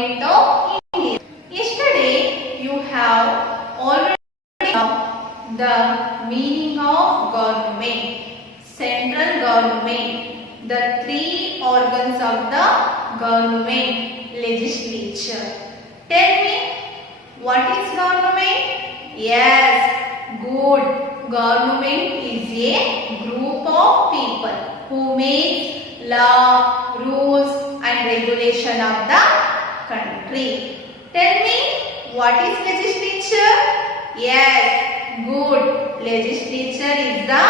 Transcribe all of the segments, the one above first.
Government of India. Yesterday you have already known the meaning of government, central government, the three organs of the government, legislature. Tell me, what is government? Yes, good. Government is a group of people who make law, rules and regulation of the country. Tell me, what is legislature? Yes, good. Legislature is the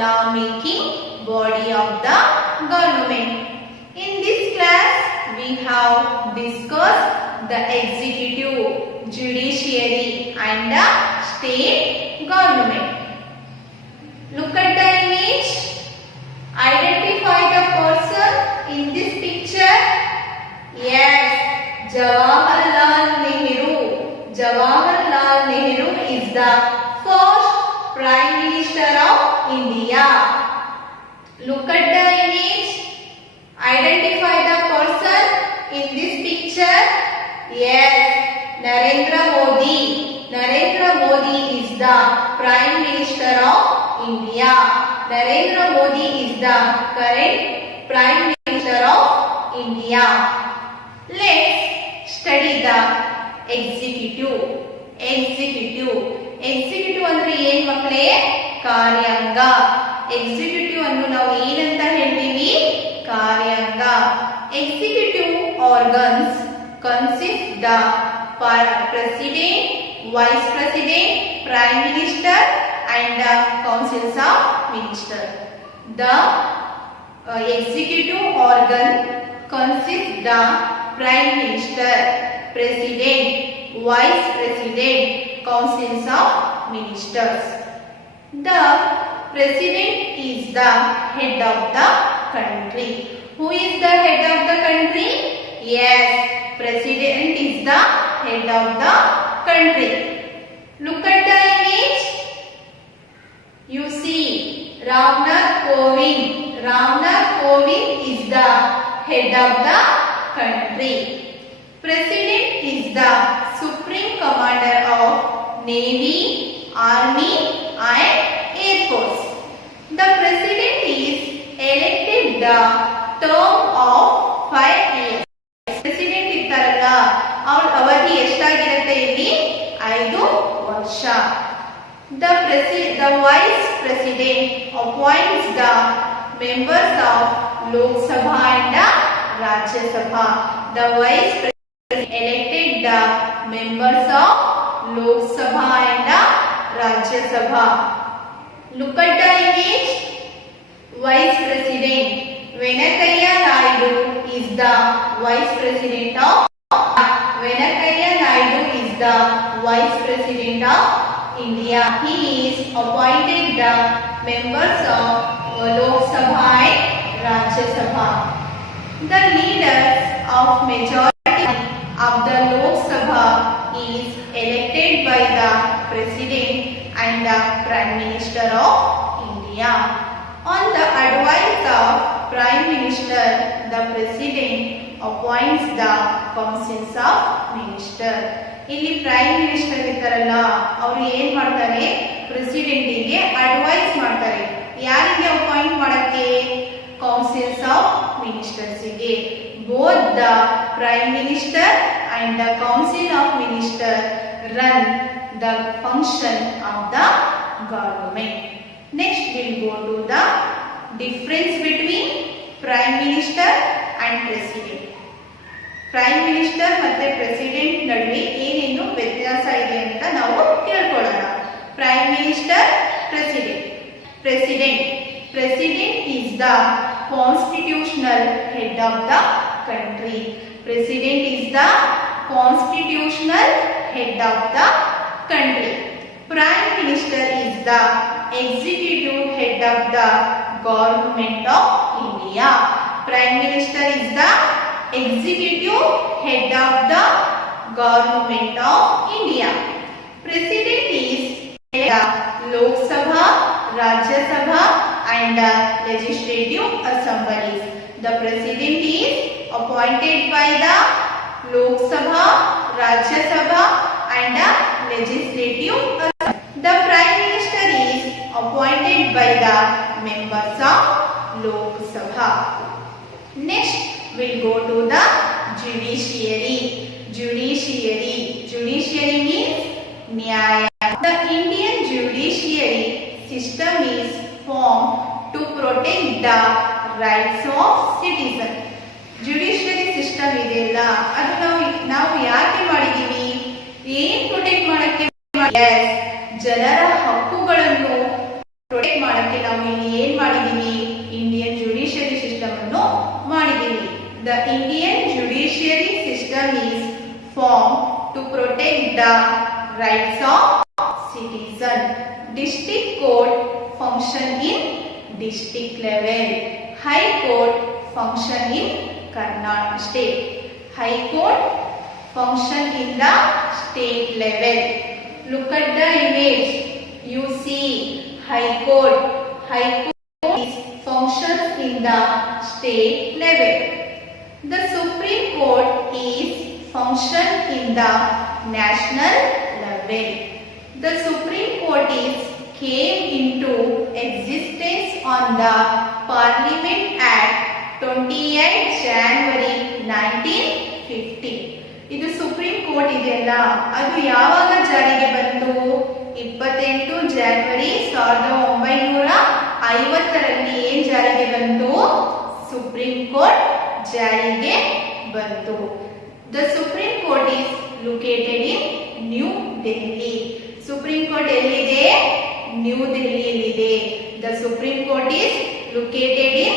law-making body of the government. In this class, we have discussed the executive, judiciary and the state government. Look at the image. Identify the person in this picture. Yes, Jawaharlal Nehru. Jawaharlal Nehru is the first Prime Minister of India. Look at the image. Identify the person in this picture. Yes, Narendra Modi. Narendra Modi is the Prime Minister of India. Narendra Modi is the current Prime Minister of India. Let's study the executive. Executive ಅಂದ್ರೆ ಏನು ಮಕ್ಕಳೇ? ಕಾರ್ಯಾಂಗ. Executive ಅನ್ನು ನಾವು ಏನಂತ ಹೇಳ್ತೀವಿ? ಕಾರ್ಯಾಂಗ. Executive organs consist the President, Vice President, Prime Minister and the Councils of Ministers. The executive organ consists the Prime Minister, President, Vice President, Councils of Ministers. The President is the head of the country. Who is the head of the country? Yes, President is the head of the country. Look at the image. You see Ramnath Kovind. Ramnath Kovind is the head of the country. President is the supreme commander of Navy, Army and Air Force. The President is elected the term of 5 years. President ಇರ್ತಾರಲ್ಲ ಅವರ ಅವಧಿ ಎಷ್ಟಾಗಿರುತ್ತೆ ಇಲ್ಲಿ? 5 ವರ್ಷ. The Vice President appoints the members of Lok Sabha and Rajya Sabha. The Vice President elected the members of Lok Sabha and Rajya Sabha. Look at the image. Vice President Venkaiah Naidu is the Vice President of Venkaiah Naidu is the Vice President of India. He is appointed the members of Lok Sabha and Rajya Sabha. The leaders of majority of the Lok Sabha is elected by the President and the Prime Minister of India. On the advice of Prime Minister, the President appoints the Councils of Ministers. ಇಲ್ಲಿ prime minister ಇರ್ತಾರಲ್ಲ ಅವರು ಏನ್ ಮಾಡ್ತಾರೆ? ಪ್ರೆಸಿಡೆಂಟಿಗೆ advice ಮಾಡ್ತಾರೆ. ಯಾರಿಗೆ appoint ಮಾಡಕ್ಕೆ? Councils of ministers ಗೆ. Both the prime minister and the council of minister run the function of the government. Next we'll go to the difference between Prime Minister and President. Prime Minister ಮತ್ತೆ President ನಡುವೆ ಏನೇನು ವ್ಯತ್ಯಾಸ ಇದೆ ಅಂತ ನಾವು ತಿಳ್ಕೊಳ್ಳೋಣ. Prime Minister, President. President is the constitutional head of the country. President is the constitutional head of the country. Prime Minister is the executive head of the government of India. Prime Minister is the executive head of the government of India. President is the Lok Sabha, Rajya Sabha and legislative assemblies. The President is appointed by the Lok Sabha, Rajya Sabha, and a legislative assembly. The Prime Minister is appointed by the members of Lok Sabha. Next, we'll go to the judiciary. Judiciary means Nyaya. The Indian judiciary system is formed to protect the rights of citizens. Judiciary system ಇದೆಯಲ್ಲ ಅದು ನಾವು ಯಾಕೆ ಮಾಡಿದೀವಿ, ಏನ್ protect ಮಾಡಕ್ಕೆ, ಜನರ ಹಕ್ಕುಗಳನ್ನು protect ಮಾಡಕ್ಕೆ ನಾವು ಇಲ್ಲಿ ಏನ್ ಮಾಡಿದೀವಿ, ಇಂಡಿಯನ್ ಜುಡಿಷಿಯರಿ ಸಿಸ್ಟಮ್ ಅನ್ನು ಮಾಡಿದೀವಿ. The Indian judiciary system is form to protect the rights of citizen. District court function in district level. High court function in Karnataka state. High court function in the state level. Look at the image. You see high court. High court is functions in the state level. The Supreme Court is function in the national level. The Supreme Court is came into existence on the Parliament Act 28 January 1950. ಇದು supreme court ಇದೆಯಲ್ಲ ಅದು ಯಾವಾಗ ಜಾರಿಗೆ ಬಂತು, 28 ಜನವರಿ 1950ರಲ್ಲಿ ಏನ್ ಜಾರಿಗೆ ಬಂತು, supreme court ಜಾರಿಗೆ ಬಂತು. The Supreme Court is located in New Delhi. Supreme Court ಎಲ್ಲಿದೆ, new ದೆಹಲಿಯಲ್ಲಿದೆ. The Supreme Court is located in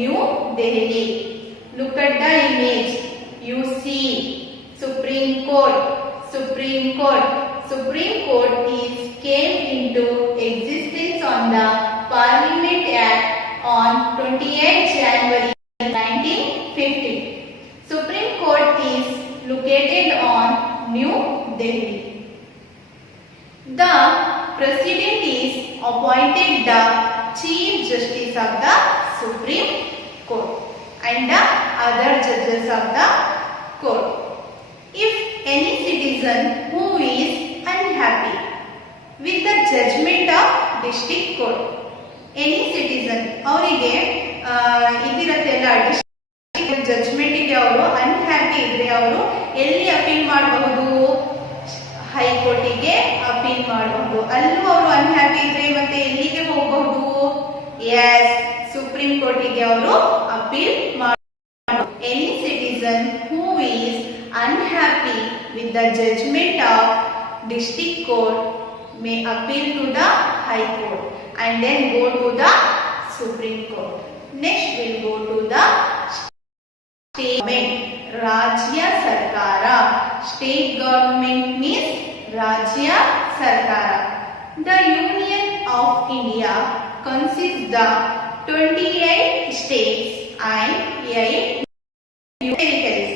New Delhi. Look at the image. You see Supreme Court. Supreme Court is came into existence on the Parliament Act on 28 January 1950. Supreme Court is located on New Delhi. The President is appointed the Chief Justice of the Supreme Court and the other judges of the court. If any citizen who is unhappy with the judgment of district court, any citizen ಅವರಿಗೆ ಇದಿರತ್ತೆಲ್ಲ judgment ಗೆ ಅವರು unhappy ಇದ್ರೆ ಅವರು ಎಲ್ಲಿ appeal ಮಾಡಬಹುದು, ಹೈಕೋರ್ಟಿಗೆ appeal ಮಾಡಬಹುದು. ಅಲ್ಲೂ ಅವರು ಅನ್ಹ್ಯಾಪಿ ಇದ್ರೆ ಮತ್ತೆ ಎಲ್ಲಿಗೆ ಹೋಗಬಹುದು, ಎಸ್ ಸುಪ್ರೀಂ ಕೋರ್ಟಿಗೆ ಅವರು ಅಪೀಲ್ ಮಾಡಬಹುದು. Any citizen who is unhappy with the judgment of district court may appeal to the high court and then go to the supreme court. Next we'll go to the state government. Rajya Sarkara. State government means Rajya Sarkara. The Union of India consists of 28 states and 8 territories.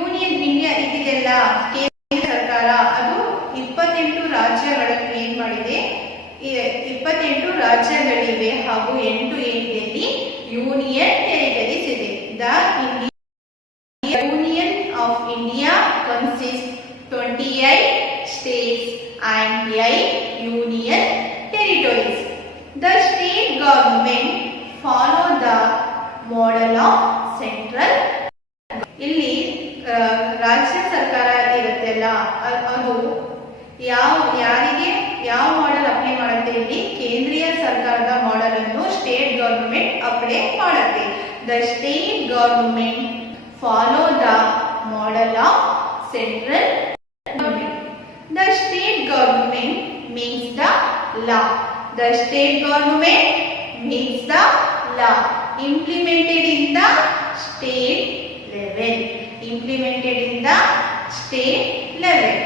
Union India ಇದೆಲ್ಲ ಕೇಂದ್ರ ಸರ್ಕಾರ ಅದು 28 ರಾಜ್ಯಗಳನ್ನು ಏನ್ ಮಾಡಿದೆ, 28 ರಾಜ್ಯಗಳಿವೆ ಹಾಗೂ 8 ಏನಿದೆ union territories ಇದೆ. The Union of India consists 28 states and 8 union territories. The state government follow the model of central. ಇಲ್ಲಿ ರಾಜ್ಯ ಸರ್ಕಾರ ಇರುತ್ತಲ್ಲ ಅದು ಯಾರಿಗೆ ಯಾವ ಮಾಡೆಲ್ ಅಪ್ಲೈ ಮಾಡುತ್ತೆ, ಇಲ್ಲಿ ಕೇಂದ್ರೀಯ ಸರ್ಕಾರದ ಮಾಡೆಲ್ ಅನ್ನು ಸ್ಟೇಟ್ ಗವರ್ನಮೆಂಟ್ ಅಪ್ಲೈ ಮಾಡುತ್ತೆ. The state government follow the model of central government. The state government means the law. The state government means the law implemented in the state level. Implemented in the state level.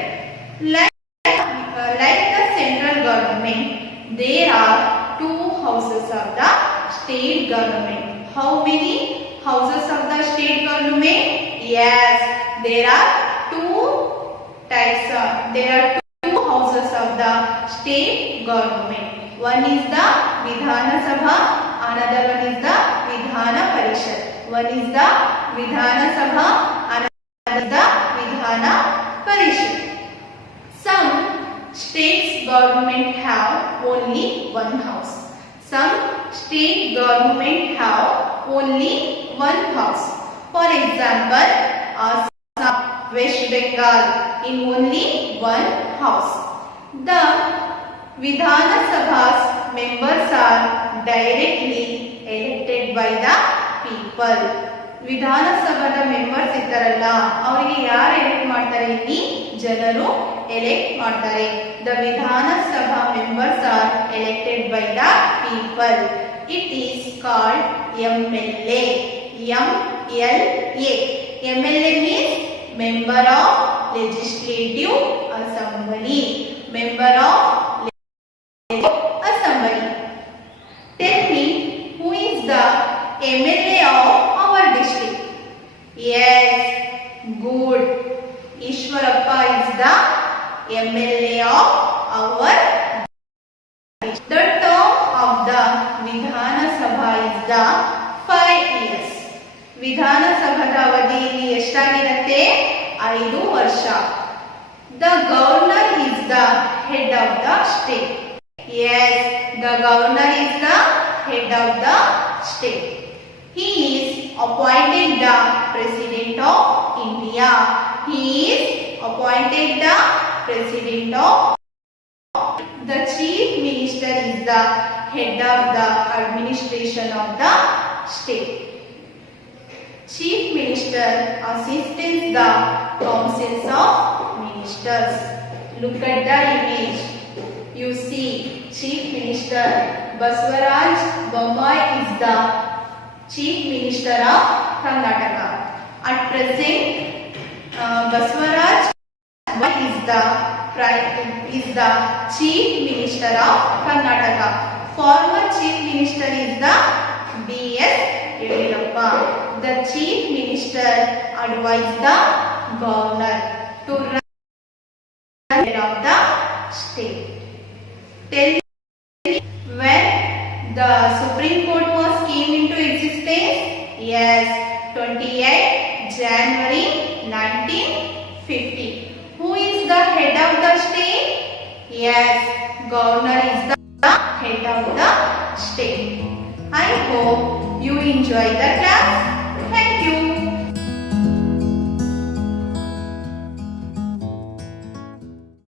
Like the central government, there are two houses of the state government. How many houses of the state government? Yes, there are two types of, there are two houses of the state government. One is the Vidhana Sabha, another one is the Vidhana Parishad. One is the Vidhana Sabha, another is the ವಿಧಾನ ಪರಿಷತ್. Some states government have only one house. Some state government have only one house. For example, Assam, West Bengal in only one house. The Vidhana Sabha's members are directly elected by the people. ವಿಧಾನಸಭಾದ members ಇದ್ದಾರಲ್ಲ ಅವರಿಗೆ ಯಾರು elect ಮಾಡ್ತಾರೆ, ಇಲ್ಲಿ ಜನರು elect ಮಾಡ್ತಾರೆ. The ವಿಧಾನಸಭಾ members are elected by the people. It is called MLA. MLA. MLA means member of legislative assembly. Member of legislative assembly. Tell me, who is the MLA of our district? Yes, good. Ishwarappa is the MLA of our district. The term of the Vidhana Sabha is the 5 years. ವಿಧಾನ ಸಭಾದ ಅವಧಿ ಇಲ್ಲಿ ಎಷ್ಟಾಗಿರುತ್ತೆ? 5 ವರ್ಷ. The governor is the head of the state. Yes, the governor is the head of the state. He is appointed the President of India. He is appointed the President of. The Chief Minister is the head of the administration of the state. Chief Minister assists the councils of ministers. Look at the image. You see Chief Minister Basavaraj Bommai is the Chief Minister of Karnataka. At present, Basavaraj is the Chief Minister of Karnataka. Former Chief Minister is the B.S. Yediyurappa. The Chief Minister advised the Governor to run of the state. Tell me, when the Supreme Court came into existence? Yes, 28 January 1950. Who is the head of the state? Yes, Governor is the head of the state. I hope you enjoy the class.